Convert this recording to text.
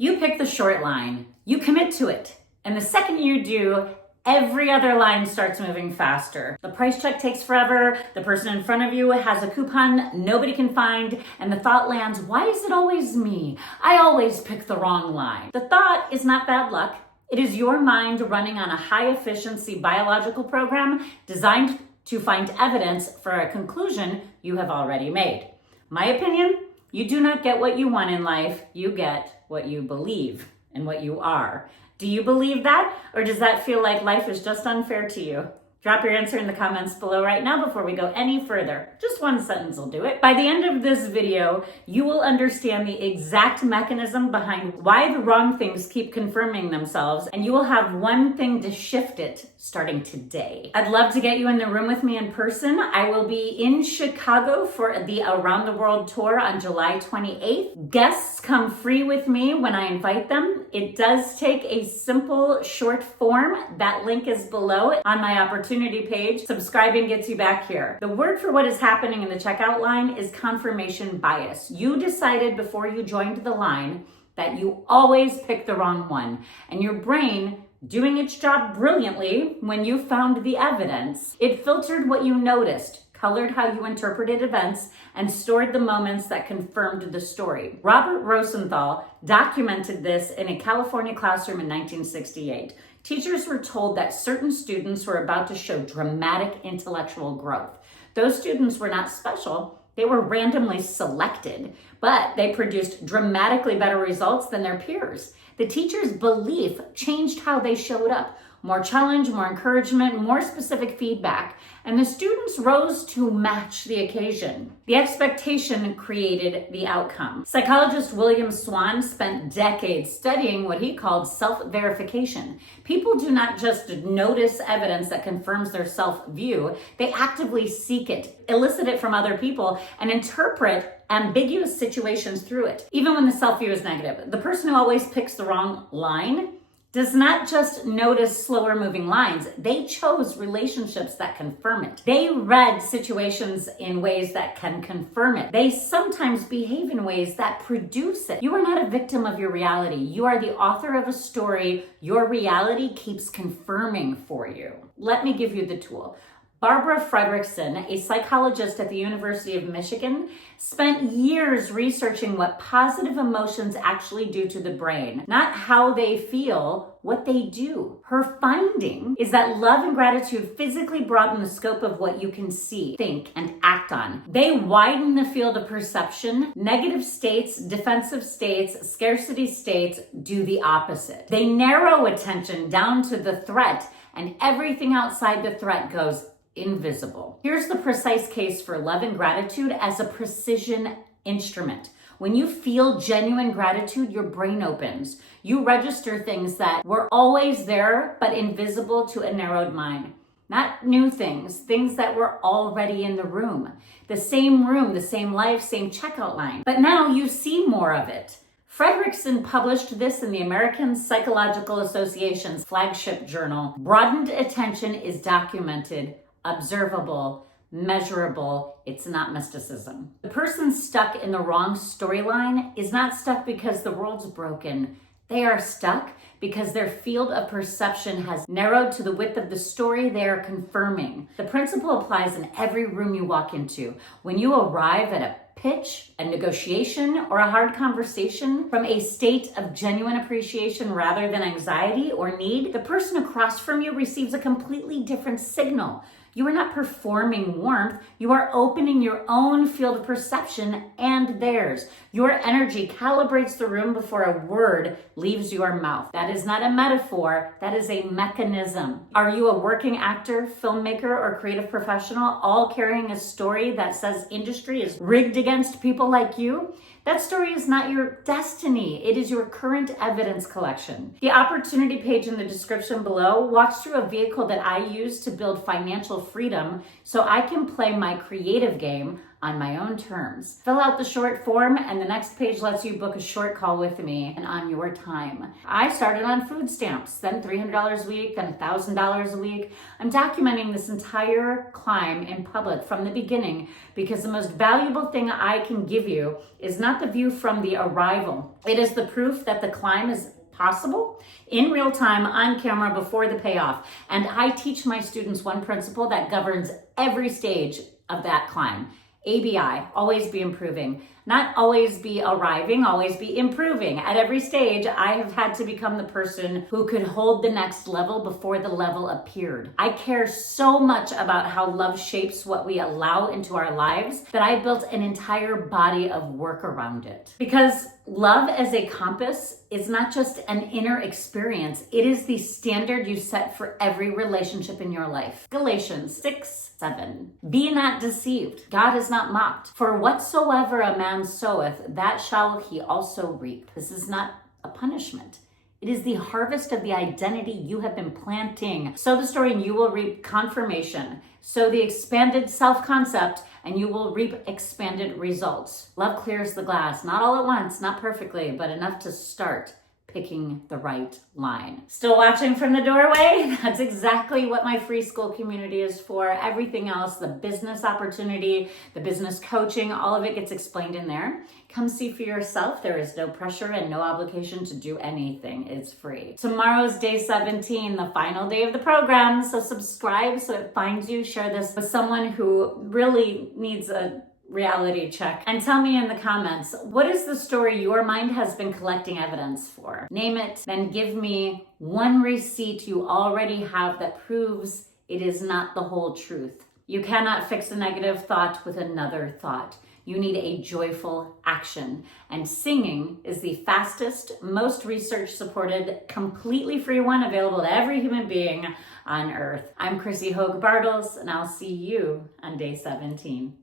You pick the short line, you commit to it, and the second you do, every other line starts moving faster. The price check takes forever, the person in front of you has a coupon nobody can find, and the thought lands, why is it always me? I always pick the wrong line. The thought is not bad luck. It is your mind running on a high-efficiency biological program designed to find evidence for a conclusion you have already made. My opinion, you do not get what you want in life, you get what you believe and what you are. Do you believe that, or does that feel like life is just unfair to you? Drop your answer in the comments below right now before we go any further. Just one sentence will do it. By the end of this video, you will understand the exact mechanism behind why the wrong things keep confirming themselves, and you will have one thing to shift it starting today. I'd love to get you in the room with me in person. I will be in Chicago for the Around the World tour on July 28th. Guests come free with me when I invite them. It does take a simple short form. That link is below on my opportunity page. Subscribing gets you back here. The word for what is happening in the checkout line is confirmation bias. You decided before you joined the line that you always pick the wrong one, and your brain, doing its job brilliantly when you found the evidence, it filtered what you noticed, colored how you interpreted events, and stored the moments that confirmed the story. Robert Rosenthal documented this in a California classroom in 1968. Teachers were told that certain students were about to show dramatic intellectual growth. Those students were not special. They were randomly selected, but they produced dramatically better results than their peers. The teacher's belief changed how they showed up. More challenge, more encouragement, more specific feedback, and the students rose to match the occasion. The expectation created the outcome. Psychologist William Swan spent decades studying what he called self-verification. People do not just notice evidence that confirms their self-view, they actively seek it, elicit it from other people, and interpret ambiguous situations through it, even when the self-view is negative. The person who always picks the wrong line does not just notice slower moving lines, they chose relationships that confirm it. They read situations in ways that can confirm it. They sometimes behave in ways that produce it. You are not a victim of your reality. You are the author of a story your reality keeps confirming for you. Let me give you the tool. Barbara Fredrickson, a psychologist at the University of Michigan, spent years researching what positive emotions actually do to the brain, not how they feel, what they do. Her finding is that love and gratitude physically broaden the scope of what you can see, think, and act on. They widen the field of perception. Negative states, defensive states, scarcity states do the opposite. They narrow attention down to the threat, and everything outside the threat goes invisible. Here's the precise case for love and gratitude as a precision instrument. When you feel genuine gratitude, your brain opens. You register things that were always there, but invisible to a narrowed mind. Not new things, things that were already in the room. The same room, the same life, same checkout line. But now you see more of it. Fredrickson published this in the American Psychological Association's flagship journal. Broadened attention is documented, observable, measurable. It's not mysticism. The person stuck in the wrong storyline is not stuck because the world's broken. They are stuck because their field of perception has narrowed to the width of the story they are confirming. The principle applies in every room you walk into. When you arrive at a pitch, a negotiation, or a hard conversation from a state of genuine appreciation rather than anxiety or need, the person across from you receives a completely different signal. You are not performing warmth. You are opening your own field of perception and theirs. Your energy calibrates the room before a word leaves your mouth. That is not a metaphor. That is a mechanism. Are you a working actor, filmmaker, or creative professional, all carrying a story that says industry is rigged against people like you? That story is not your destiny. It is your current evidence collection. The opportunity page in the description below walks through a vehicle that I use to build financial freedom so I can play my creative game on my own terms. Fill out the short form and the next page lets you book a short call with me and on your time. I started on food stamps, then $300 a week, then $1,000 a week. I'm documenting this entire climb in public from the beginning because the most valuable thing I can give you is not the view from the arrival. It is the proof that the climb is possible in real time on camera before the payoff. And I teach my students one principle that governs every stage of that climb. ABI, always be improving. Not always be arriving, always be improving. At every stage, I have had to become the person who could hold the next level before the level appeared. I care so much about how love shapes what we allow into our lives that I built an entire body of work around it. Because love as a compass is not just an inner experience, it is the standard you set for every relationship in your life. Galatians 6:7. Be not deceived. God is not mocked. For whatsoever a man soweth, that shall he also reap. This is not a punishment. It is the harvest of the identity you have been planting. Sow the story and you will reap confirmation. Sow the expanded self-concept and you will reap expanded results. Love clears the glass, not all at once, not perfectly, but enough to start picking the right line. Still watching from the doorway? That's exactly what my free school community is for. Everything else, the business opportunity, the business coaching, all of it gets explained in there. Come see for yourself. There is no pressure and no obligation to do anything. It's free. Tomorrow's day 17, the final day of the program. So subscribe so it finds you. Share this with someone who really needs a reality check. And tell me in the comments, what is the story your mind has been collecting evidence for? Name it, then give me one receipt you already have that proves it is not the whole truth. You cannot fix a negative thought with another thought. You need a joyful action. And singing is the fastest, most research-supported, completely free one available to every human being on earth. I'm Chrissy Hogue Bartels, and I'll see you on day 17.